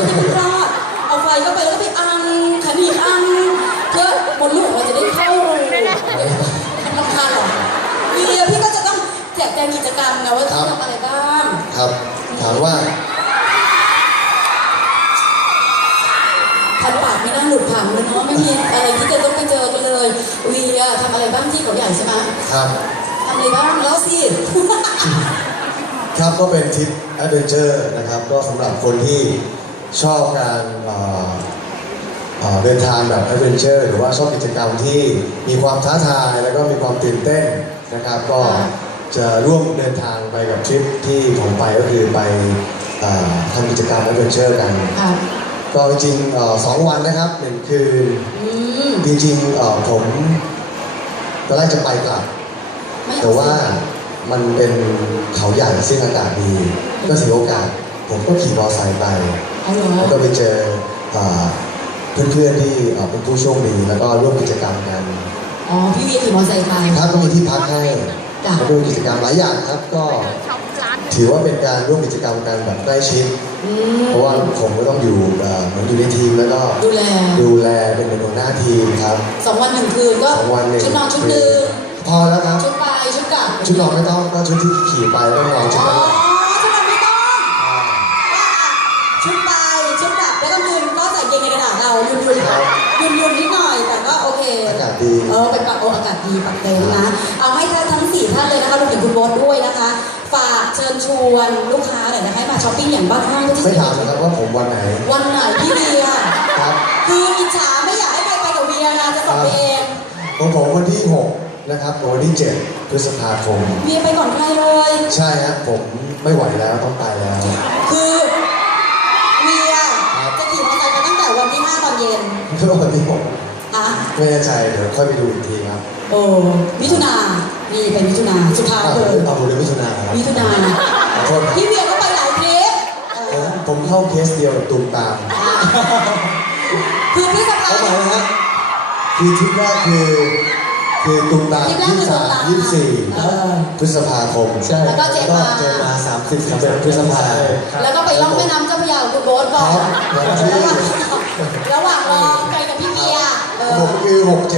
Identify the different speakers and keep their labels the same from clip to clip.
Speaker 1: จะไม่พลาดเอาไฟเข้าไปแล้วก็ไปอังขันอีกอังเพื่อบนลูกเราจะได้เข้าลำคาญหรอพี่ก็จะต้องแจกแจงกิจกรรมนะว่าจะทำอะไรบ้าง
Speaker 2: ครับถามว่า
Speaker 1: พันปากไม่น่าหลุดผ่านเลยเนาะไม่มีอะไรที่จะต้องไปเจอกันเลยวีทำอะไรบ้างที่เขาใหญ่ใช่ไหม
Speaker 2: ครับ
Speaker 1: ทำอะไรบ้างแล้วสิ
Speaker 2: ครับก็เป็นทริปแอดเวนเจอร์นะครับก็สำหรับคนที่ชอบการเดินทางแบบแอดเวนเจอร์หรือว่าชอบกิจกรรมที่มีความท้าทายแล้วก็มีความตื่นเต้นนะครับก็จะร่วมเดินทางไปกับทริปที่ผมไปก็คือไปทำกิจกรรมแอดเวนเจอร์กันก็จริงๆ2 วันนะครับ1 คืนจริงๆผมตอนแรกจะไปกลับแต่ว่ามันเป็นเขาใหญ่ซึ่งอากาศดีก็ถือโอกาสผมก็ขี่มอเตอร์ไซค์ไปแล้วก็ไปเจอเพื่อนๆที่เป็นผู้โชคดีแล้วก็ร่วมกิจกรรมกัน
Speaker 1: อ๋อพี่วีขี่มอเตอร์ไซค์ไป
Speaker 2: ครับก็มีที่พักให้แล้วก็กิจกรรมหลายอย่างครับก็ถือว่าเป็นการร่วมกิจกรรมกันแบบใกล้ชิดเพราะว่าผมก็ต้องอยู่เหมือนอยู่ในทีมแล้วก็ดูแลเป็นหัวหน้าทีมครับ
Speaker 1: 2 วัน 1 คืนก็ชุดนอนชุดนึง
Speaker 2: พอแล้วครับ
Speaker 1: ชุดไปชุดกลับ
Speaker 2: ชุดนอนไม่ต้องก็ชุดที่ขี่ไปต้องนอนชุดนั้น
Speaker 1: ชุดนอนไม่ต้องชุดไปชุดกลับแล้วก็คืนก็ใส่เกงในกระดาษเรายุ่นนิดหน่อยแต่ก็โอเค
Speaker 2: อากาศดี
Speaker 1: เป็นปักอากาศดีปักเต็มนะเอาให้ทั้ง4 ท่านเลยนะคะรวมถึงคุณโบ๊ทด้วยนะคะฝากเชิญชวนลูกค้าหน่อยนะคะให้มาช้อปปิ้งอย่างบ้าคลั่ง
Speaker 2: ไม่ถามนะครับว่าผมวันไหน
Speaker 1: พี่เวีย
Speaker 2: ครับ
Speaker 1: คืออิจฉาไม่อยากให้ใครไปกับเวียนะจะส่งไปเอง
Speaker 2: ของผมวันที่6นะครับวันที่7 พฤษภาคม
Speaker 1: เวียไปก่อนใครเลย
Speaker 2: ใช่ครับผมไม่ไหวแล้วต้องตายแล้ว
Speaker 1: คือเวียจะขี่มอเตอร์ไซค์ไปตั้งแต่วันที่5 ตอนเย็น
Speaker 2: เพื่อวันที่6ไม่แน่ใจเดี๋ยวค่อยไปดูอีกทีครับ
Speaker 1: มิถุนานี่เป็นมิถุนาสุดท้ายเลย
Speaker 2: เอาเดือนมิถุนา
Speaker 1: พี่เวียก็ไปหลายเทป
Speaker 2: ผมเข้าเคสเดียวตูมตาม
Speaker 1: คือพี่สภา
Speaker 2: เขาบอกนะฮะคือทริปแรกคือตูมตาม23 24 พฤษภาคม
Speaker 1: ใช่แล้วก็เจ
Speaker 2: มา30 พฤษภาคม
Speaker 1: แล้วก็ไปล่องแม่น้ำเจ้าพระยาคุณโบ๊ทก่อนระหว่างรอไปกับพี่เวีย
Speaker 2: ผมคือ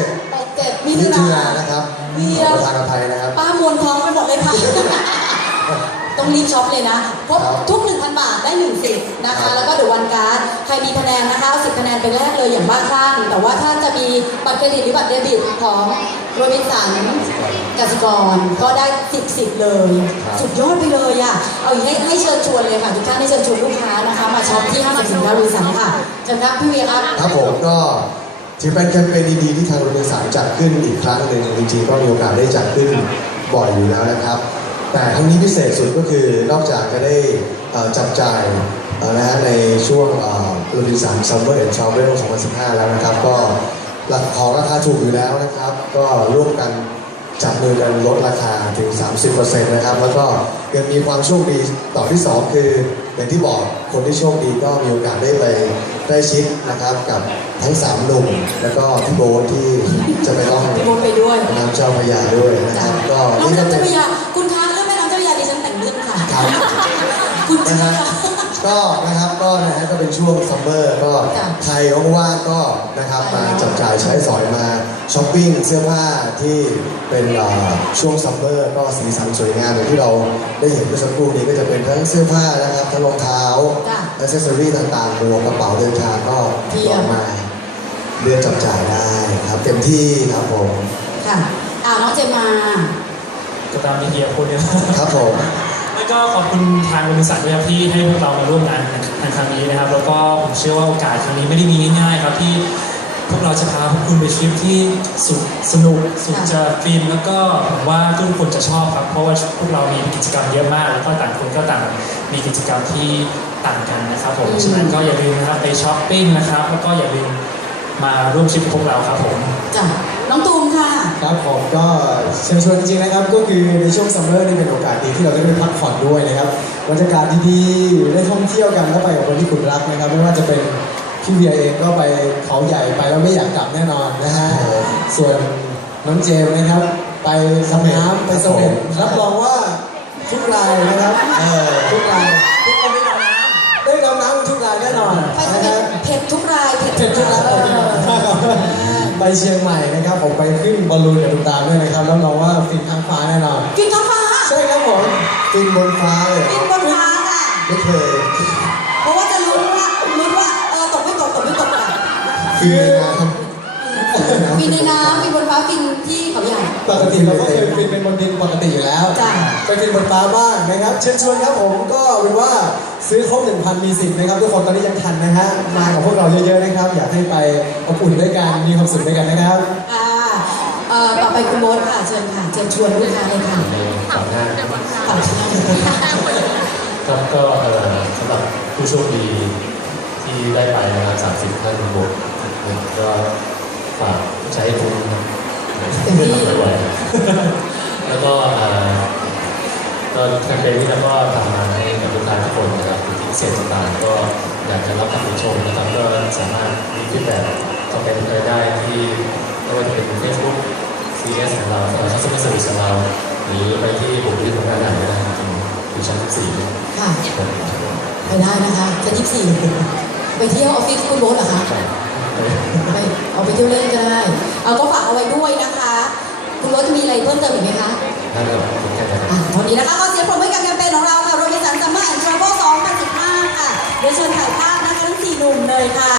Speaker 2: 67 มิถุนายนนะครับขอประทานอภัยนะครับ
Speaker 1: ป้ามวนท้องไปหมดเลยค่ะต้องรีบช็อปเลยนะเพราะทุก 1,000 บาทได้1 สิทธิ์นะคะแล้วก็เดี๋ยววันการ์ดใครมีคะแนนนะคะเอา10 คะแนนไปแลกเลยอย่างบ้าคลั่งแต่ว่าถ้าจะมีบัตรเครดิตหรือบัตรเดบิตของโรบินสันกสิกรก็ได้10 เลยสุดยอดไปเลยอ่ะเอาอย่างให้เชิญชวนเลยค่ะทุกท่านให้เชิญชวนลูกค้านะคะมาช็อปที่ห้างสรรพสินค้าโรบินสันค่ะเชิญครับพี่เวีย
Speaker 2: ครับผมก็ถือเป็นแคมเปญดีๆที่ทางโรงเรียนสายจัดขึ้นอีกครั้งหนึ่งจริงๆก็มีโอกาสได้จัดขึ้นบ่อยอยู่แล้วนะครับแต่ครั้งนี้พิเศษสุดก็คือนอกจากจะได้จับจ่ายนะฮะในช่วงโรงเรียนสาย Summer and Travel 2015 แล้วนะครับก็ของราคาถูกอยู่แล้วนะครับก็ร่วมกันจับมือกันลดราคาถึง 30% นะครับแล้วก็ยังมีความโชคดีต่อที่ 2 คืออย่างที่บอกคนที่โชคดีก็มีโอกาสได้ไปใกล้ชิดนะครับกับทั้ง3 หนุ่มแล้วก็พี่โบ๊ทที่จะไปล่อง
Speaker 1: พี่โบ๊ทไปด้วย
Speaker 2: น้ำเจ้าพระยาด้วยนะครับก็
Speaker 1: นี่ก็เป็นคุณค้าเรื่องแม่น้ำเจ้าพระยาดิฉันแต่งเรื่องค่ะคุณ
Speaker 2: นะครับก็เป็นช่วงซัมเมอร์ก็ใครว่างๆก็นะครับมาจับจ่ายใช้สอยมาช้อปปิ้งเสื้อผ้าที่เป็นช่วงซัมเมอร์ก็สีสันสวยงามอย่างที่เราได้เห็นเมื่อสักครู่นี้ก็จะเป็นทั้งเสื้อผ้านะครับทั้งรองเท้าและเซสซอรี่ต่างๆหมวกกระเป๋าเดินทางก็ลองมาเลือกจับจ่ายได้ครับเต็มที่ครับผม
Speaker 1: ค่ะน้องเจมา
Speaker 3: ก็ตามที่เฮียพูดเนี่ย
Speaker 2: ครับผม
Speaker 3: แล้วก็ขอบคุณทางบริษัทด้วยครับที่ให้พวกเรามาร่วมงานในครั้งนี้นะครับแล้วก็ผมเชื่อว่าโอกาสครั้งนี้ไม่ได้มีง่ายๆครับที่พวกเราจะพาพวกคุณไปทริปที่สุดสนุกสุดจะฟินแล้วก็ผมว่าทุกคนจะชอบครับเพราะว่าพวกเรามีกิจกรรมเยอะมากแล้วก็ต่างคนก็ต่างมีกิจกรรมที่ต่างกันนะครับผมฉะนั้นก็อย่าลืมนะครับไปช้อปปิ้งนะครับแล้วก็อย่าลืมมาร่วมทริปกับพวกเราครับผม
Speaker 1: จ้ะน้องตูมค่ะ
Speaker 4: ครับผมก็เชิญชวนจริงๆนะครับก็คือในช่วงซัมเมอร์นี่เป็นโอกาสดีที่เราได้ไปพักผ่อนด้วยนะครับบรรยากาศดีๆได้ท่องเที่ยวกันแล้วไปกับคนที่คุณรักนะครับไม่ว่าจะเป็นพี่เวียเองก็ไปเขาใหญ่ไปแล้วไม่อยากกลับแน่นอนนะฮะส่วนน้องเจมนะครับไปสำน้ำไปเสม็ดรับรองว่าทุกรายนะครับทุกรายทุกคนได้ดำน้ำทุกรายแน่นอน
Speaker 1: ไป
Speaker 4: เชียงใหม่นะครับผมไปขึ้นบอลลูนกับตุ้มตามด้วยนะครับแล้วเราว่าฟินทางฟ้าแน่นอน
Speaker 1: กินท้องฟ้า
Speaker 4: ใช่ครับผม
Speaker 2: ฟินบนฟ้าเลย
Speaker 1: กินบนฟ้าค่ะ
Speaker 2: ไม่เคย
Speaker 1: เพราะว่าจะลุ้นว่าตกไม่ตกอ่ะ
Speaker 2: ฟินในน้ำ
Speaker 1: ฟินในน้ำฟินบนฟ้าฟินที่เขาใหญ่
Speaker 4: ปกติเราก็เคยฟินเป็นบนดินปกติอยู่แล้ว
Speaker 1: จ้ะ
Speaker 4: ไปฟินบนฟ้าบ้างนะครับเชิญชวนครับผมก็เป็นว่าซื้อครบ 1,000 มีสิทธิ์นะครับทุกคนตอนนี้ยังทันนะฮะมากับพวกเราเยอะๆนะครับอยากให้ไปอบอุ่นด้วยกันมีความสุขด้วยกันนะครับ
Speaker 1: ค่ะต่อไปคุณโบ๊ทค่ะเชิญค่ะเชิญชวนลูกค้าเลยค่ะ
Speaker 5: ก่อนหน้า
Speaker 1: ขอบคุณค่ะ
Speaker 5: ครับก็สำหรับผู้โชคดีที่ได้ไปนะครับ30 ท่านบวกก็ฝากใช้ทุนบ่อยๆแล้วก็แคมเปญนี้เราก็ทำมาให้กับลูกค้าทุกคนนะครับที่พิเศษต่างๆก็อยากจะรับคำชมนะครับก็สามารถมีฟีดแบ็กคอมเมนต์ได้ที่ไม่ว่าจะเป็น Facebook CS ของเราCustomer Service ของเราหรือไปที่บุคคลของงานไหนก็ได้ครับอยู่ชั้น14
Speaker 1: ค่ะไปได้นะคะชั้น24ไปเที่ยวออฟฟิศคุณโบ๊ทเหรอคะไปเอาไปเที่ยวเล่นก็ได้เอาก็ฝากเอาไว้ด้วยนะคะคุณโบ๊ทจะมีอะไรเพิ่มเติมอีกไหมคะ
Speaker 5: นั่นก็แค่นั้น
Speaker 1: วันนี้นะคะขอเสียงปรบมือให้กับแคมเปญของเราค่ะโรบินสันซัมเมอร์แอนด์ทราเวล2015 ค่ะเดี๋ยวเชิญถ่ายภาพนะคะทั้ง4 หนุ่มเลยค่ะ